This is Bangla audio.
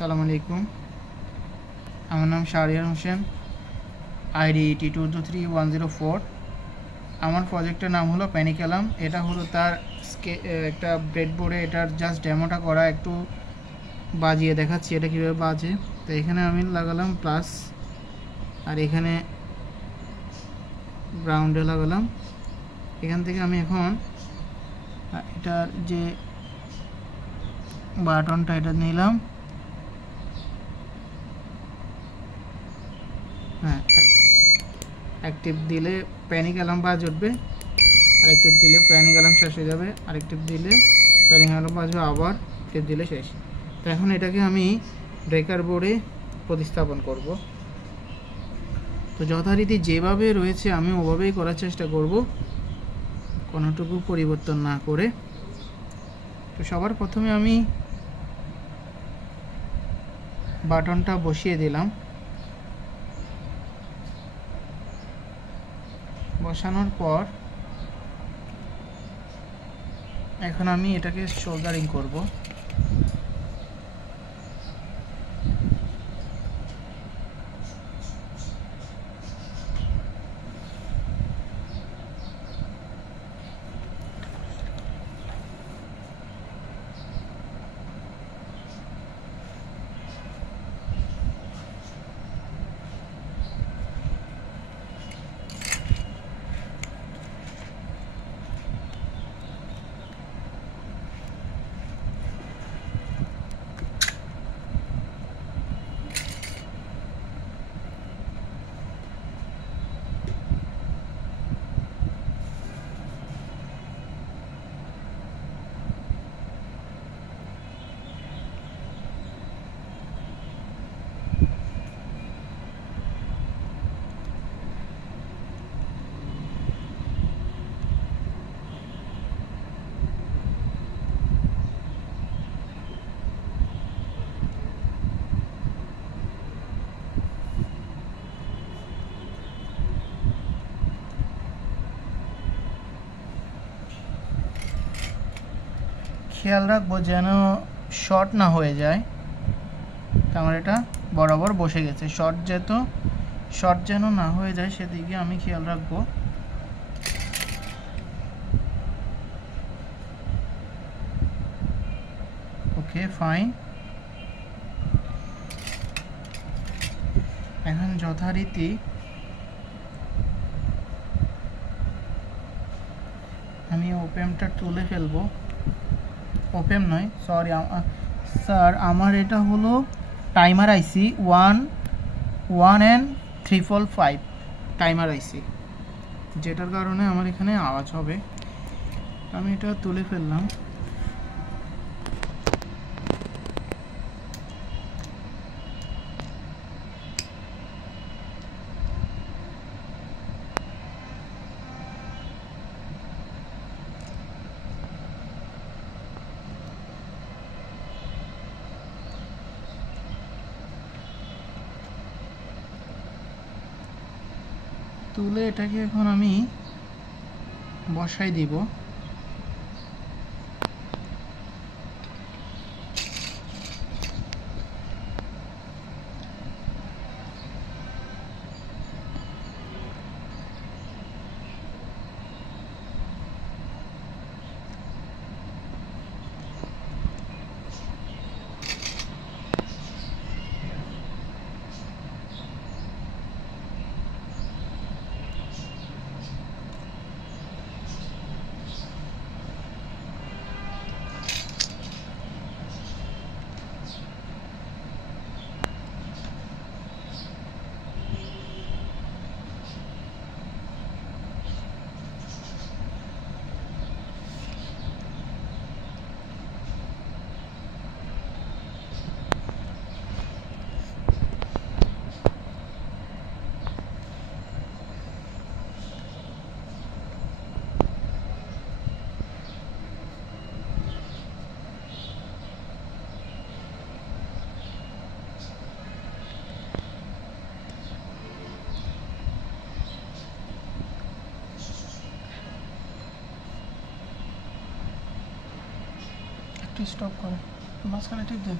আসসালামু আলাইকুম। আমার নাম শাহরিয়ার হোসেন, আইডি T223-104। আমার প্রজেক্টের নাম হলো প্যানিক্যালাম। এটা হলো তার একটা ব্রেডবোর্ডে এটার জাস্ট ডেমোটা করা, একটু বাজিয়ে দেখাচ্ছি এটা কীভাবে বাজে। তো এখানে আমি লাগালাম প্লাস, আর এখানে গ্রাউন্ডে লাগালাম। এখান থেকে আমি এখন এটার যে বাটনটা এটা নিলাম, হ্যাঁ, অ্যাক্টিভ দিলে প্যানিক্যালাম বাজ উঠবে, আরেকটিভ দিলে প্যানিক্যালাম শেষ হয়ে যাবে, আরেকটিভ দিলে প্যানিক্যালাম বাজবে, আবার টিপ দিলে শেষ। তো এখন এটাকে আমি ব্রেকার বোর্ডে প্রতিস্থাপন করব। তো যথারীতি যেভাবে রয়েছে আমি ওভাবেই করার চেষ্টা করব, কোনোটুকু পরিবর্তন না করে। তো সবার প্রথমে আমি বাটনটা বসিয়ে দিলাম। বসানোর পর এখন আমি এটাকে সোল্ডারিং করব। খেয়াল রাখবো যেন শর্ট না হয়ে যায়। আমার এটা বরাবর বসে গেছে, শর্ট যেন না হয়ে যায় সেদিকে আমি খেয়াল রাখবো। ওকে, ফাইন। এখন যথারীতি আমি ওপেনটা তুলে ফেলবো। ওপেন নয়, সরি স্যার, আমার এটা হলো টাইমার আইসি 1N345 টাইমার আইসি, যেটার কারণে আমার এখানে আওয়াজ হবে। আমি এটা তুলে ফেললাম। তুলে এটাকে এখন আমি বসাই দিব। স্টপ করে মাঝখানে টিপ দেন।